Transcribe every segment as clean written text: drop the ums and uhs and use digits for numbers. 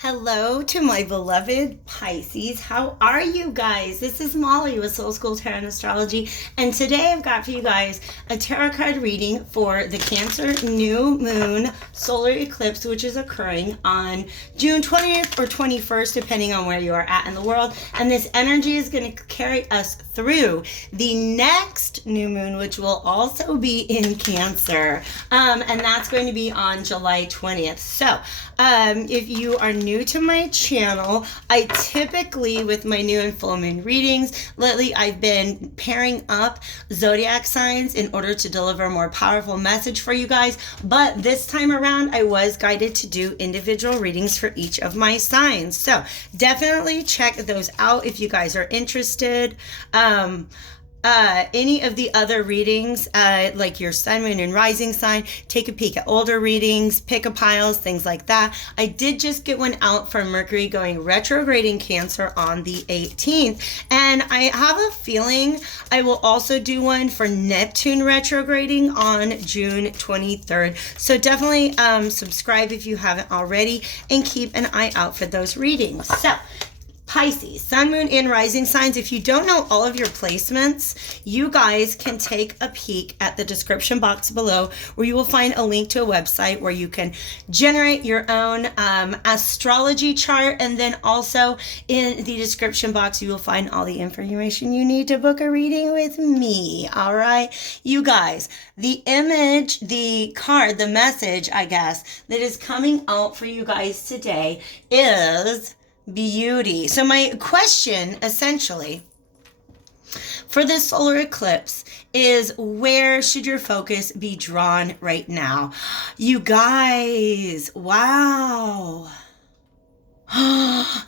Hello to my beloved Pisces. How are you guys? This is Molly with Soul School Tarot and Astrology, and today I've got for you guys a tarot card reading for the Cancer new moon solar eclipse, which is occurring on June 20th or 21st, depending on where you are at in the world. And this energy is going to carry us through the next new moon, which will also be in Cancer, and that's going to be on July 20th. So if you are new to my channel, I typically, with my new and full moon readings, lately I've been pairing up zodiac signs in order to deliver a more powerful message for you guys. But this time around, I was guided to do individual readings for each of my signs. So definitely check those out if you guys are interested. Any of the other readings, like your sun, moon, and rising sign, take a peek at older readings, pick a piles, things like that. I did just get one out for Mercury going retrograde in Cancer on the 18th. And I have a feeling I will also do one for Neptune retrograding on June 23rd. So definitely subscribe if you haven't already and keep an eye out for those readings. So Pisces, sun, moon, and rising signs. If you don't know all of your placements, you guys can take a peek at the description box below, where you will find a link to a website where you can generate your own astrology chart. And then also in the description box, you will find all the information you need to book a reading with me. All right, you guys, the image, the card, the message, I guess, that is coming out for you guys today is beauty. So my question essentially for this solar eclipse is, where should your focus be drawn right now? You guys, wow.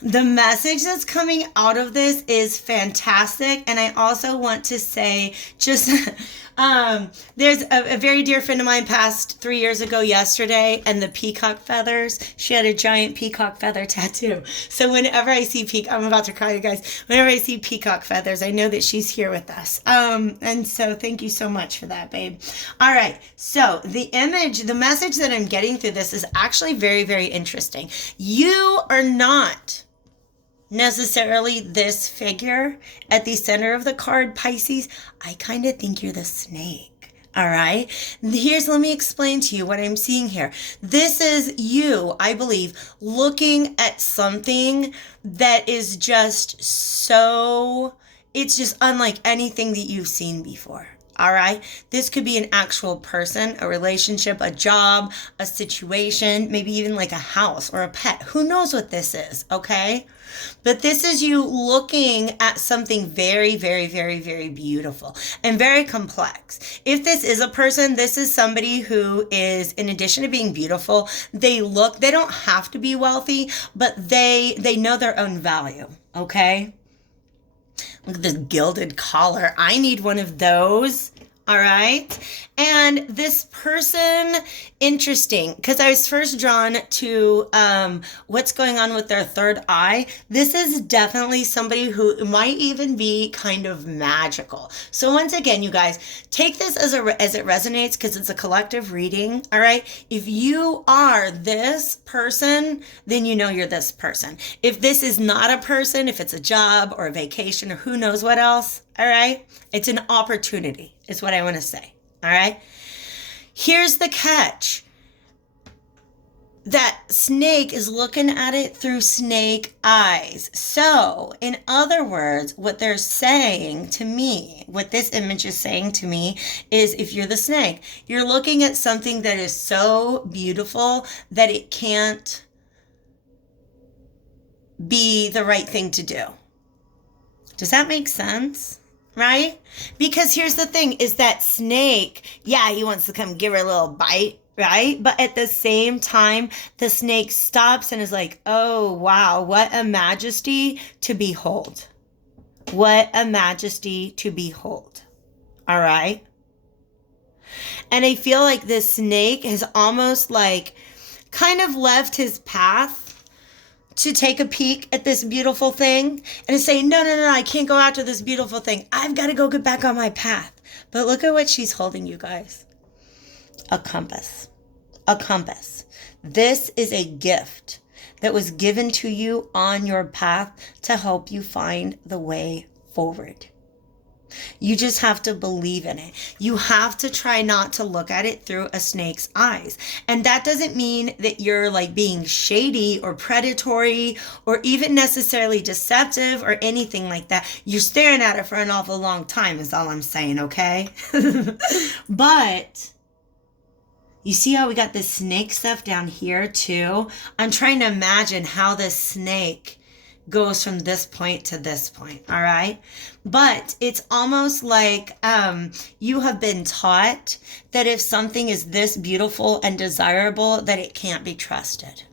The message that's coming out of this is fantastic. And I also want to say, just there's a very dear friend of mine passed 3 years ago yesterday, and the peacock feathers, she had a giant peacock feather tattoo. So whenever I see I'm about to cry, you guys. Whenever I see peacock feathers, I know that she's here with us. And so thank you so much for that, babe. All right. So the message that I'm getting through this is actually very, very interesting. You are not necessarily this figure at the center of the card, Pisces. I kind of think you're the snake. All right. Let me explain to you what I'm seeing here. This is you, I believe, looking at something that is just it's just unlike anything that you've seen before. All right. This could be an actual person, a relationship, a job, a situation, maybe even like a house or a pet. Who knows what this is? Okay. But this is you looking at something very, very, very, very beautiful and very complex. If this is a person, this is somebody who is, in addition to being beautiful, they don't have to be wealthy, but they know their own value. Okay. Look at this gilded collar. I need one of those. All right. And this person, interesting, because I was first drawn to what's going on with their third eye. This is definitely somebody who might even be kind of magical. So once again, you guys, take this as it resonates, because it's a collective reading. All right. If you are this person, then you know you're this person. If this is not a person, if it's a job or a vacation or who knows what else, all right, it's an opportunity is what I want to say. All right. Here's the catch. That snake is looking at it through snake eyes. So, in other words, what they're saying to me, what this image is saying to me is, if you're the snake, you're looking at something that is so beautiful that it can't be the right thing to do. Does that make sense? Right? Because here's the thing, is that snake, yeah, he wants to come give her a little bite, right? But at the same time, the snake stops and is like, oh, wow, what a majesty to behold. What a majesty to behold. All right? And I feel like this snake has almost like kind of left his path to take a peek at this beautiful thing and to say, no, I can't go after this beautiful thing. I've got to go get back on my path. But look at what she's holding, you guys. A compass. A compass. This is a gift that was given to you on your path to help you find the way forward. You just have to believe in it. You have to try not to look at it through a snake's eyes. And that doesn't mean that you're like being shady or predatory or even necessarily deceptive or anything like that. You're staring at it for an awful long time is all I'm saying, okay? But you see how we got this snake stuff down here too? I'm trying to imagine how this snake goes from this point to this point, all right? But it's almost like you have been taught that if something is this beautiful and desirable, that it can't be trusted.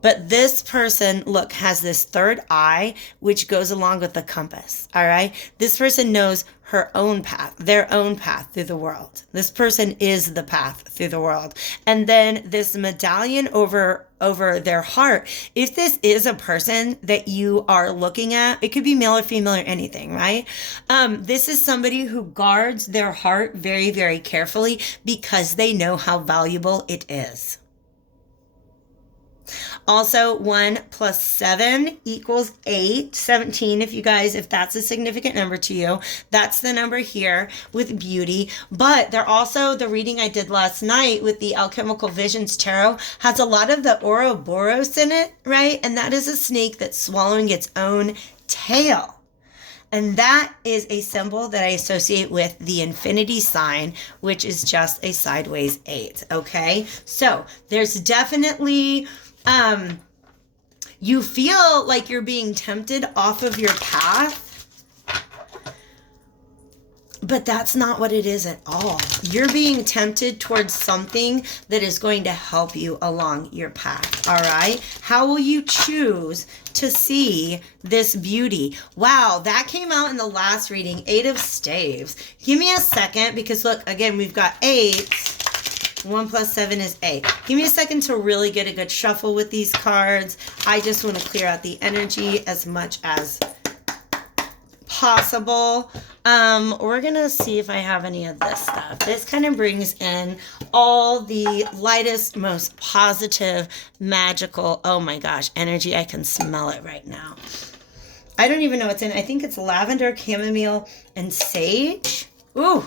But this person, look, has this third eye, which goes along with the compass, all right? This person knows her own path, their own path through the world. This person is the path through the world. And then this medallion over their heart, if this is a person that you are looking at, it could be male or female or anything, right? This is somebody who guards their heart very, very carefully because they know how valuable it is. Also, 1 plus 7 equals 8, 17, if that's a significant number to you. That's the number here with beauty. But they're also, the reading I did last night with the Alchemical Visions Tarot has a lot of the Ouroboros in it, right? And that is a snake that's swallowing its own tail. And that is a symbol that I associate with the infinity sign, which is just a sideways 8, okay? So there's definitely... you feel like you're being tempted off of your path, but that's not what it is at all. You're being tempted towards something that is going to help you along your path, all right? How will you choose to see this beauty? Wow, that came out in the last reading, 8 of Staves. Give me a second because look, again, we've got 8. 1 plus 7 is 8. Give me a second to really get a good shuffle with these cards. I just want to clear out the energy as much as possible. We're going to see if I have any of this stuff. This kind of brings in all the lightest, most positive, magical, oh my gosh, energy. I can smell it right now. I don't even know what's in it. I think it's lavender, chamomile, and sage. Ooh.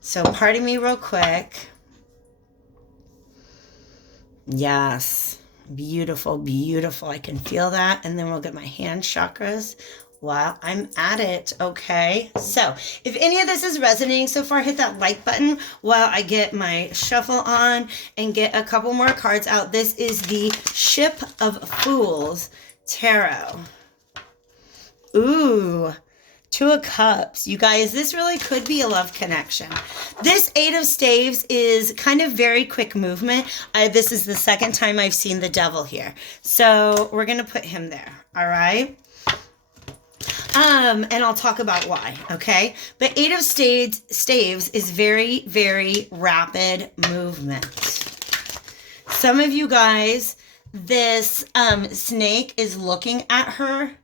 So pardon me real quick. Yes. Beautiful, beautiful. I can feel that. And then we'll get my hand chakras while I'm at it. Okay. So if any of this is resonating so far, hit that like button while I get my shuffle on and get a couple more cards out. This is the Ship of Fools Tarot. Ooh. 2 of Cups. You guys, this really could be a love connection. This 8 of Staves is kind of very quick movement. This is the second time I've seen the Devil here. So we're going to put him there. All right. And I'll talk about why. Okay. But 8 of Staves is very, very rapid movement. Some of you guys, this snake is looking at her.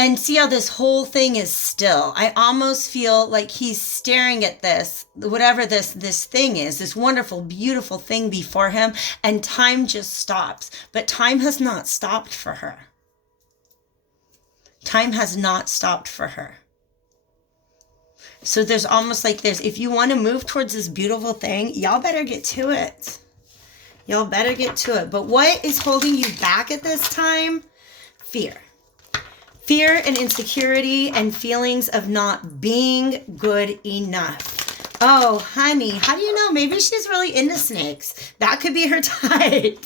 And see how this whole thing is still. I almost feel like he's staring at this, whatever this thing is, this wonderful, beautiful thing before him, and time just stops. But time has not stopped for her. Time has not stopped for her. So there's almost like this, if you want to move towards this beautiful thing, y'all better get to it. Y'all better get to it. But what is holding you back at this time? Fear. Fear and insecurity and feelings of not being good enough. Oh, honey, how do you know? Maybe she's really into snakes. That could be her type.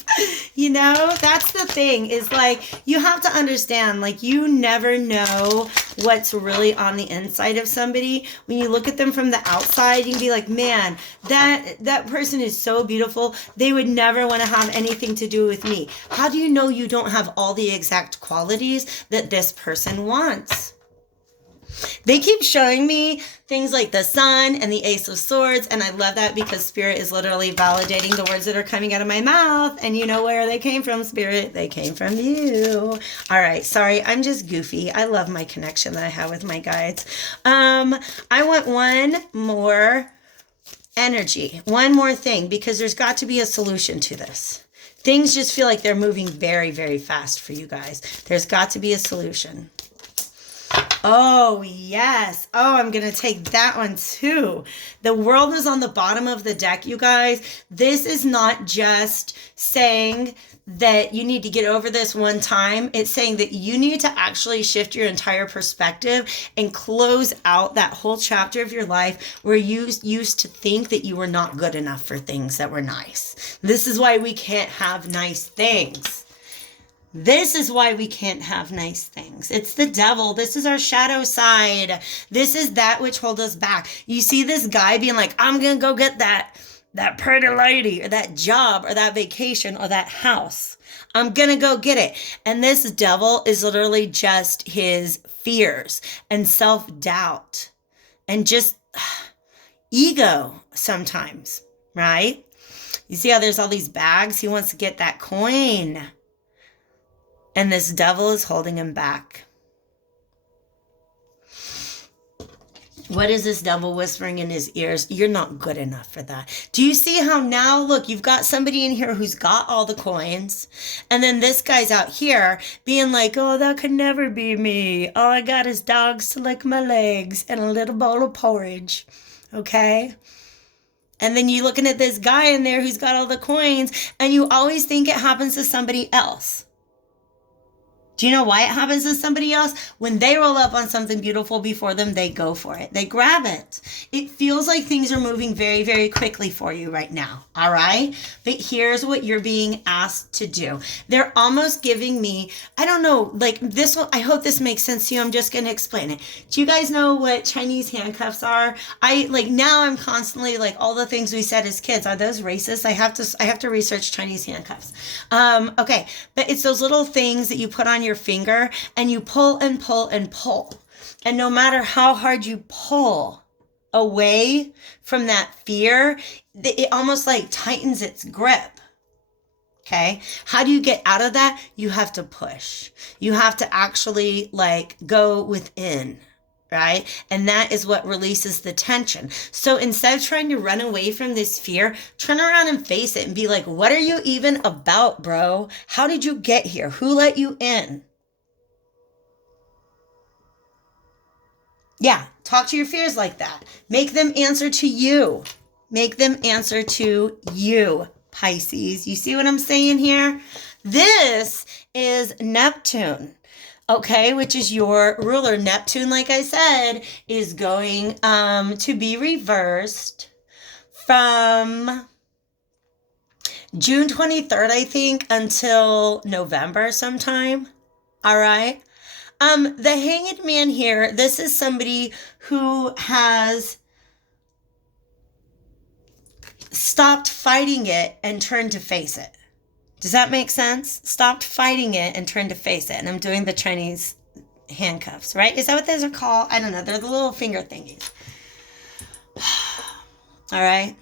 You know, that's the thing is like, you have to understand, like, you never know what's really on the inside of somebody. When you look at them from the outside, you can be like, man, that person is so beautiful. They would never want to have anything to do with me. How do you know you don't have all the exact qualities that this person wants? They keep showing me things like the Sun and the Ace of Swords, and I love that because Spirit is literally validating the words that are coming out of my mouth, and you know where they came from, Spirit. They came from you. All right, sorry, I'm just goofy. I love my connection that I have with my guides. I want one more energy, one more thing, because there's got to be a solution to this. Things just feel like they're moving very, very fast for you guys. There's got to be a solution. Oh, yes. Oh, I'm going to take that one too. The World is on the bottom of the deck, you guys. This is not just saying that you need to get over this one time. It's saying that you need to actually shift your entire perspective and close out that whole chapter of your life where you used to think that you were not good enough for things that were nice. This is why we can't have nice things. This is why we can't have nice things. It's the devil. This is our shadow side. This is that which holds us back. You see this guy being like, I'm going to go get that pretty lady or that job or that vacation or that house. I'm going to go get it. And this devil is literally just his fears and self-doubt and just ego sometimes, right? You see how there's all these bags? He wants to get that coin. And this devil is holding him back. What is this devil whispering in his ears? You're not good enough for that. Do you see how now, look, you've got somebody in here who's got all the coins. And then this guy's out here being like, oh, that could never be me. All I got is dogs to lick my legs and a little bowl of porridge. Okay? And then you're looking at this guy in there who's got all the coins and you always think it happens to somebody else. Do you know why it happens to somebody else? When they roll up on something beautiful before them, they go for it. They grab it. It feels like things are moving very, very quickly for you right now. All right? But here's what you're being asked to do. They're almost giving me, I don't know, like this one, I hope this makes sense to you. I'm just going to explain it. Do you guys know what Chinese handcuffs are? Now I'm constantly like all the things we said as kids. Are those racist? I have to research Chinese handcuffs. Okay. But it's those little things that you put on your finger and you pull and pull and pull. And no matter how hard you pull away from that fear, it almost like tightens its grip. Okay. How do you get out of that? You have to push. You have to actually like go within. Right? And that is what releases the tension. So instead of trying to run away from this fear, turn around and face it and be like, what are you even about, bro? How did you get here? Who let you in? Yeah, talk to your fears like that. Make them answer to you. Make them answer to you, Pisces. You see what I'm saying here? This is Neptune. Okay, which is your ruler. Neptune, like I said, is going to be reversed from June 23rd, I think, until November sometime. All right. The Hanged Man here, this is somebody who has stopped fighting it and turned to face it. Does that make sense? Stopped fighting it and turned to face it. And I'm doing the Chinese handcuffs, right? Is that what those are called? I don't know. They're the little finger thingies. All right.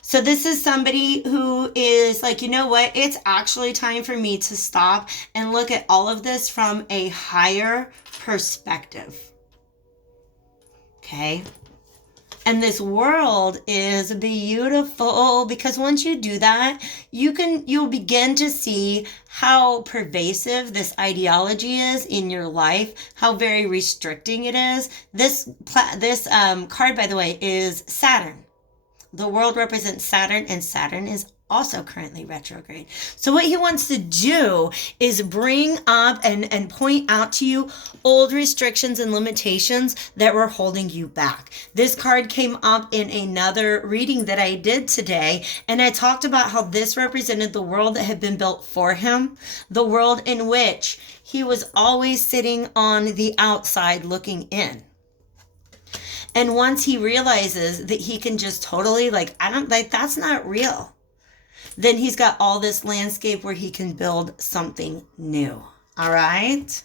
So this is somebody who is like, you know what? It's actually time for me to stop and look at all of this from a higher perspective. Okay. And this world is beautiful because once you do that, you'll begin to see how pervasive this ideology is in your life, how very restricting it is. This card, by the way, is Saturn. The world represents Saturn, and Saturn is also currently retrograde. So what he wants to do is bring up and point out to you old restrictions and limitations that were holding you back. This card came up in another reading that I did today, and I talked about how this represented the world that had been built for him, the world in which he was always sitting on the outside looking in. And once he realizes that he can just totally that's not real, then he's got all this landscape where he can build something new. All right.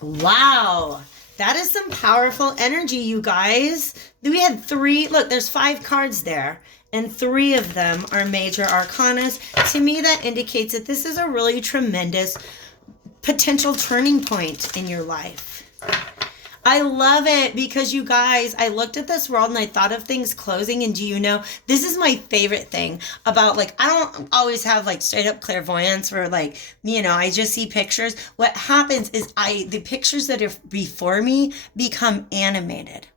Wow. That is some powerful energy, you guys. We had 3, look, there's 5 cards there, and 3 of them are major arcanas. To me, that indicates that this is a really tremendous potential turning point in your life. I love it because you guys, I looked at this world and I thought of things closing. And do you know, this is my favorite thing about like, I don't always have like straight up clairvoyance where like, I just see pictures. What happens is the pictures that are before me become animated.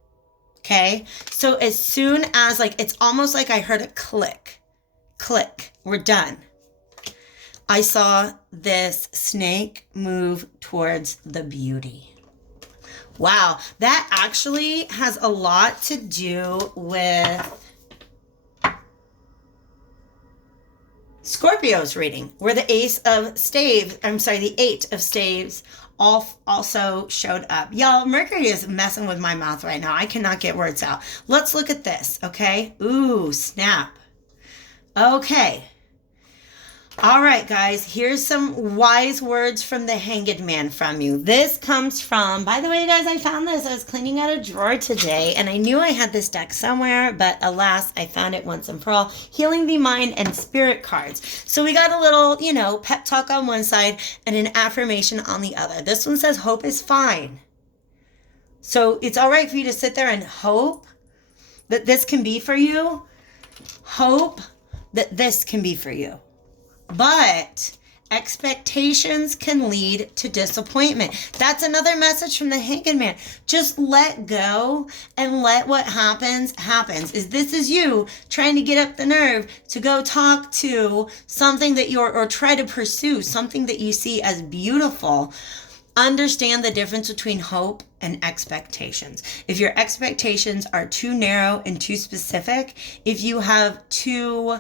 Okay. So as soon as like, it's almost like I heard a click, we're done. I saw this snake move towards the beauty. Wow, that actually has a lot to do with Scorpio's reading, where the Eight of Staves also showed up. Y'all, Mercury is messing with my mouth right now. I cannot get words out. Let's look at this, okay? Ooh, snap. Okay. All right, guys, here's some wise words from the Hanged Man from you. This comes from, by the way, guys, I found this. I was cleaning out a drawer today, and I knew I had this deck somewhere, but alas, I found it once and for all. Healing the Mind and Spirit cards. So we got a little, pep talk on one side and an affirmation on the other. This one says, hope is fine. So it's all right for you to sit there and hope that this can be for you. Hope that this can be for you. But expectations can lead to disappointment. That's another message from the Hanged Man. Just let go and let what happens. This is you trying to get up the nerve to go talk to something that or try to pursue something that you see as beautiful. Understand the difference between hope and expectations. If your expectations are too narrow and too specific, if you have too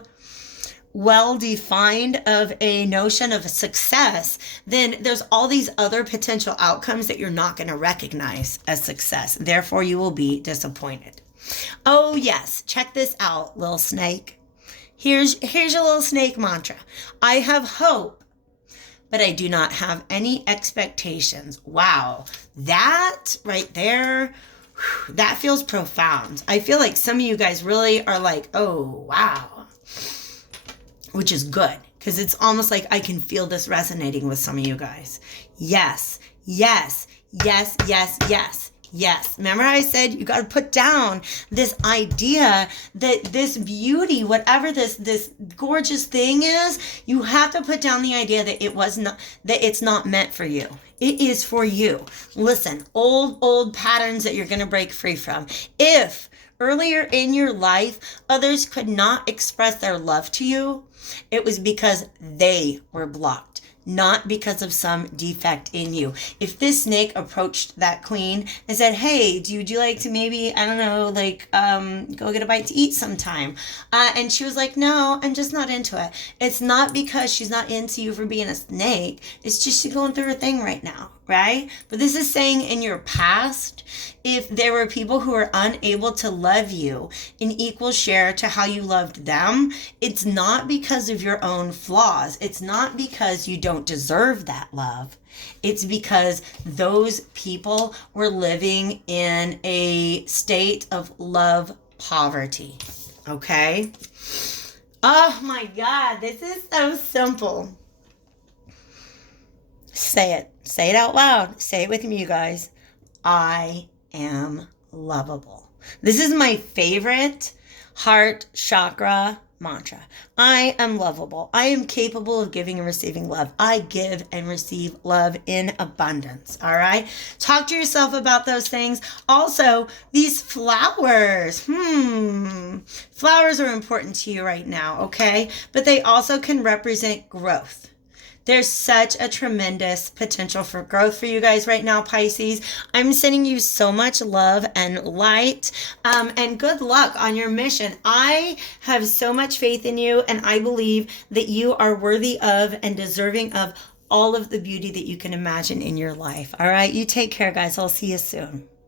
well-defined of a notion of success, then there's all these other potential outcomes that you're not going to recognize as success. Therefore, you will be disappointed. Oh yes, check this out, little snake. Here's your little snake mantra. I have hope, but I do not have any expectations. Wow, that right there, that feels profound. I feel like some of you guys really are like, oh, wow. Which is good, because it's almost like I can feel this resonating with some of you guys. Yes, yes, yes, yes, yes, yes. Remember I said you got to put down this idea that this beauty, whatever this gorgeous thing is, you have to put down the idea that it's not meant for you. It is for you. Listen, old patterns that you're going to break free from. If earlier in your life, others could not express their love to you, it was because they were blocked, not because of some defect in you. If this snake approached that queen and said, hey, do you like to maybe, I don't know, like, go get a bite to eat sometime? And she was like, no, I'm just not into it. It's not because she's not into you for being a snake. It's just she's going through her thing right now, right? But this is saying in your past, if there were people who were unable to love you in equal share to how you loved them, it's not because of your own flaws. It's not because you don't deserve that love. It's because those people were living in a state of love poverty. Okay? Oh my God, this is so simple. Say it. Say it out loud. Say it with me, you guys. I am lovable. This is my favorite heart chakra mantra. I am lovable. I am capable of giving and receiving love. I give and receive love in abundance. All right. Talk to yourself about those things. Also, these flowers. Flowers are important to you right now. Okay. But they also can represent growth. There's such a tremendous potential for growth for you guys right now, Pisces. I'm sending you so much love and light, and good luck on your mission. I have so much faith in you, and I believe that you are worthy of and deserving of all of the beauty that you can imagine in your life. All right, you take care, guys. I'll see you soon.